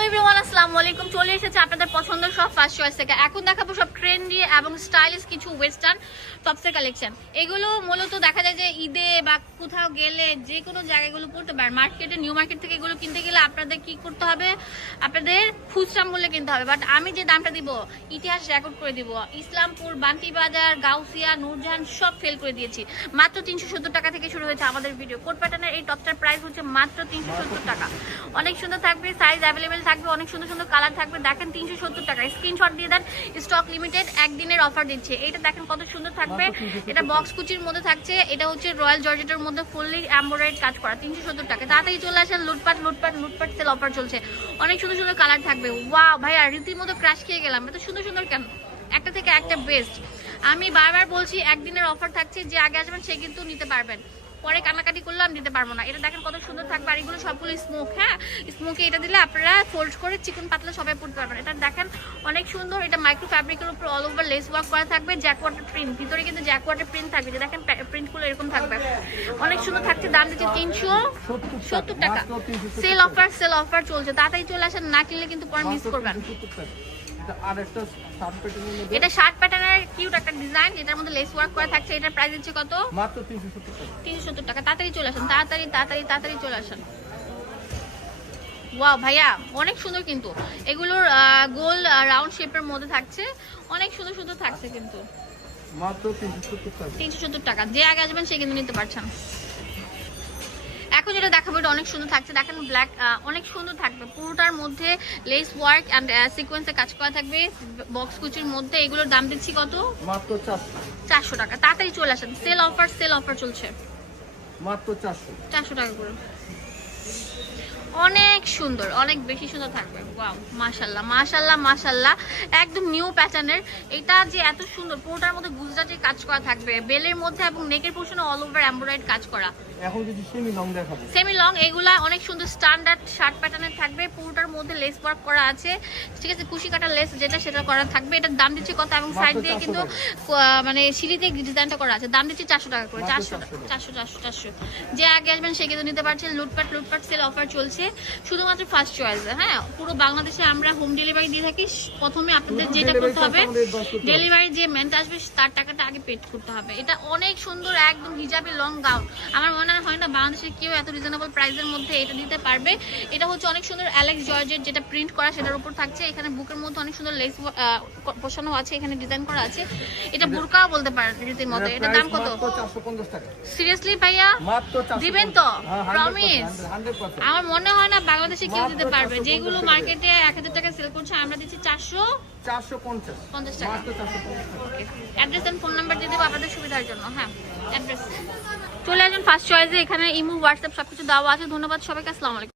Hello everyone আসসালামু আলাইকুম চলে এসেছে আপনাদের পছন্দের সব ফার্স্ট চয়েস থেকে। এখন দেখাবো সব ট্রেন্ডি এবং স্টাইলিশ কিছু ওয়েস্টার্ন টপসের কালেকশন এগুলো মূলত দেখা যায় যে ঈদে বা কোথাও গেলে যে কোনো জায়গাগুলো পড়তে পারেন। মার্কেটে নিউ মার্কেট থেকে এগুলো কিনতে গেলে আপনাদের কি করতে হবে? আপনাদের খুচরা মূল্যে কিনতে হবে। বাট আমি যে দামটা দিব, ইতিহাস রেকর্ড করে দিব, ইসলামপুর বান্টি বাজার গাউসিয়া, নূরজাহান, সব ফেল করে দিয়েছি। মাত্র তিনশো সত্তর টাকা থেকে শুরু হয়েছে আমাদের ভিডিও কোট প্যাটার্নের এই টপটার প্রাইস হচ্ছে মাত্র তিনশো সত্তর টাকা। অনেক সুন্দর থাকবে সাইজ অ্যাভেলেবেল থাকবে অনেক সুন্দর সুন্দর কালার থাকবে। দেখেন তিনশো সত্তর টাকা। স্ক্রিনশট দিয়ে দেন স্টক লিমিটেড একদিনের অফার দিচ্ছে। এটা দেখেন কত সুন্দর থাকবে। এটা বক্স কুচির মধ্যে থাকছে। এটা হচ্ছে রয়্যাল জর্জেটের মধ্যে ফুললি এম্বোরাইড কাজ করা তিনশো সত্তর টাকা। তাড়াতাড়ি চলে আসেন লুটপাট লুটপাট লুটপাট সেল অফার চলছে। অনেক সুন্দর সুন্দর কালার থাকবে। ওয়াও ভাইয়া রীতিমতো ক্রাশ খেয়ে গেলাম। এত সুন্দর সুন্দর কেন? একটা থেকে একটা বেস্ট আমি বারবার বলছি একদিনের অফার থাকছে যে আগে আসবেন সে কিন্তু নিতে পারবেন। পরে কান্নাকাটি করলে আমি দিতে পারব না। এটা দেখেন কত সুন্দর থাকবে আর এগুলো সবগুলো স্মোক হ্যাঁ? স্মোকে এটা দিলে আপনারা ফোল্ড করে চিকন পাতলা সবাই পড়তে পারবেন। এটা দেখেন অনেক সুন্দর এটা মাইক্রো ফ্যাব্রিকের উপর অল ওভার লেস ওয়ার্ক করা থাকবে জ্যাক জ্যাকওয়াটার প্রিন্ট ভিতরে কিন্তু জ্যাকওয়াটার প্রিন্ট থাকবে যে দেখেন প্রিন্টগুলো এরকম থাকবে। অনেক সুন্দর থাকছে দাম দিচ্ছে তিনশো সত্তর টাকা। সেল অফার সেল অফার চলছে। তাড়াতাড়ি চলে আসেন না কিনলে কিন্তু পরে মিস করবেন। আর শার্ট প্যাটার্নের মধ্যে এটা শার্ট প্যাটার্নের কিউট একটা ডিজাইন এটার মধ্যে লেস ওয়ার্ক করা থাকছে এটার প্রাইস হচ্ছে কত? মাত্র তিনশো সত্তর টাকা। তিনশো সত্তর টাকা। তাড়াতাড়ি চলে আসেন তাড়াতাড়ি তাড়াতাড়ি তাড়াতাড়ি চলে আসেন। ওয়াও ভাইয়া অনেক সুন্দর কিন্তু। এগুলোর গোল রাউন্ড শেপের মধ্যে থাকছে অনেক সুন্দর সুন্দর থাকছে কিন্তু। মাত্র তিনশো সত্তর টাকা। তিনশো সত্তর টাকা। যে আগে আসবেন সে কিন্তু নিতে পারছেন। এখন যেটা দেখাবো এটা অনেক সুন্দর থাকছে। দেখেন ব্ল্যাক অনেক সুন্দর থাকবে। পুরোটার মধ্যে লেস ওয়ার্ক অ্যান্ড সিকোয়েন্সে কাজ করা থাকবে। বক্স কুচির মধ্যে এগুলোর দাম দিচ্ছি কত? মাত্র চারশো। টাকা। তাড়াতাড়ি চলে আসেন। সেল অফার সেল অফার চলছে। মাত্র চারশো। চারশো টাকা করে। অনেক সুন্দর অনেক বেশি সুন্দর থাকবে। ওয়াও মাশাল্লাহ মাশাল্লাহ মাশাল্লাহ। একদম নিউ প্যাটার্নের এটা যে এত সুন্দর পুরোটার মধ্যে গুজরাটি কাজ করা থাকবে। বেলের মধ্যে এবং নেকের পোর্শনে অল ওভার এমব্রয়েড কাজ করা। এখন যদি সেমি লং দেখাবো। সেমি লং এগুলা অনেক সুন্দর স্ট্যান্ডার্ড শার্ট প্যাটার্নের থাকবে। পুরোটার মধ্যে লেস ওয়ার্ক করা আছে। ঠিক আছে কুশি কাটা লেস যেটা সেটা করা থাকবে। এটার দাম দিচ্ছে কত এবং সাইড দিয়ে কিন্তু মানে সিঁড়িতে ডিজাইনটা করা আছে। দাম দিচ্ছে চারশো টাকা করে। চারশো চারশো চারশো চারশো যে আগে আসবেন সে কিন্তু নিতে পারছেন লুটপাট লুটপাট সেল অফার চলছে। শুধুমাত্র ফার্স্ট চয়েস হ্যাঁ? পুরো বাংলাদেশে আমরা হোম ডেলিভারি দিয়ে থাকি। প্রথমে আপনাদের যেটা করতে হবে। ডেলিভারি যে মেনটা আসবে তার টাকাটা আগে পেড করতে হবে। এটা অনেক সুন্দর একদম হিজাবি লং গাউন আমার মনে হয় না বাংলাদেশে কেউ এত রিজনেবল প্রাইসের মধ্যে এটা দিতে পারবে। এটা হচ্ছে অনেক সুন্দর অ্যালেক্স জর্জের যেটা প্রিন্ট করা সেটার উপর থাকছে। এখানে বুকের মধ্যে অনেক সুন্দর লেস বসানো আছে এখানে ডিজাইন করা আছে। এটা বুরকাও বলতে পারেন রীতির মতো এটা দাম কত? সিরিয়াসলি ভাইয়া? দিবেন তো? হ্যাঁ? হান্ড্রেড পার্সেন্ট আমার মনে হয় না বাংলাদেশে কেউ দিতে পারবে। যেগুলো মার্কেটে এক হাজার টাকা সেল করছে আমরা দিচ্ছি চারশো। চারশো পঞ্চাশ। পঞ্চাশ টাকা। মাত্র চারশো অ্যাড্রেস এন্ড ফোন নাম্বার দিয়ে দেবো আপনাদের সুবিধার জন্য। হ্যাঁ অ্যাড্রেস চলে আসুন ফার্স্ট চয়েসে এখানে ইমু হোয়াটসঅ্যাপ সবকিছু দেওয়া আছে। ধন্যবাদ সবাইকে। আসসালামু আলাইকুম।